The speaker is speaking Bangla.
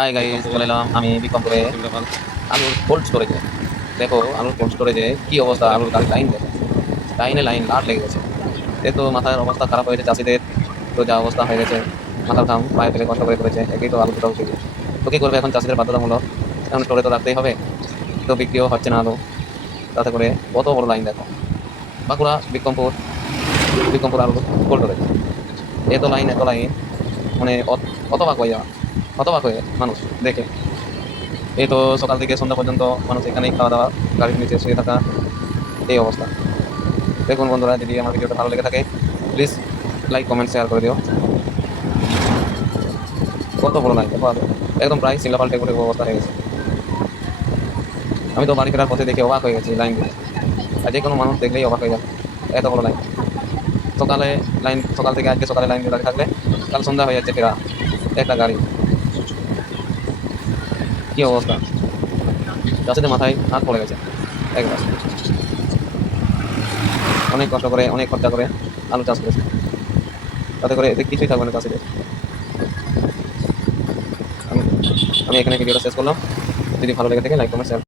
হাই গাইস, চলে এলাম আমি বিকম করে আলুর কোল্ড স্টোরেজে। দেখো আলুর কোল্ড স্টোরেজে কি অবস্থা, আলুর গাড়ির লাইন দেখো, লাইনে লাইন লাট লেগে গেছে। এ তো মাথার অবস্থা খারাপ হয়েছে চাষিদের, তো যা অবস্থা হয়ে গেছে, মাথার ঘাম পায়ে ফেলে কষ্ট করে করেছে, একই তো আলু দুটো উঠেছে। তো কি করবে এখন চাষিদের বাধ্যতামূলক, এখন স্টোরে তো রাখতেই হবে, তো বিক্রিও হচ্ছে না আলু। তাতে করে কত বড় লাইন দেখো, বাঁকুড়া বিক্রমপুর, বিক্রমপুর আলু কোল্ড স্টোরেজ, এত লাইন এত লাইন, মানে হতবাক হয়ে যাওয়া, হতবাক হয়ে মানুষ দেখে। এই তো সকাল থেকে সন্ধ্যা পর্যন্ত মানুষ এখানেই খাওয়া দাওয়া, গাড়ির নিচে শুয়ে থাকা, এই অবস্থা। দেখুন বন্ধুরা, যদি আমার ভিডিওটা ভালো লেগে থাকে প্লিজ লাইক কমেন্ট শেয়ার করে দিও। কত বড় লাইন দেখো, একদম প্রায় সিঙ্গাপাল্টে করে অবস্থা হয়ে গেছে। আমি তো বাড়ি ফেরার পথে দেখে অবাক হয়ে গেছি লাইন দিয়ে, আর যে কোনো মানুষ দেখলেই অবাক হয়ে যাবে, এত বড় লাইন। সকালে লাইন, সকাল থেকে আজকে সকালে লাইন দিয়ে দাঁড়িয়ে থাকলে কাল সন্ধ্যা হয়ে যাচ্ছে ফেরা একটা গাড়ি, কি অবস্থা। চাষিদের মাথায় হাত পড়ে গেছে একবার। অনেক কষ্ট করে অনেক খরচা করে আলু চাষ করেছে, তাতে করে এতে কিছুই থাকবে না চাষিদের। আমি আমি এখানে ভিডিওটা শেষ করলাম। যদি ভালো লেগে থাকে লাইক কমেন্ট শেয়ার।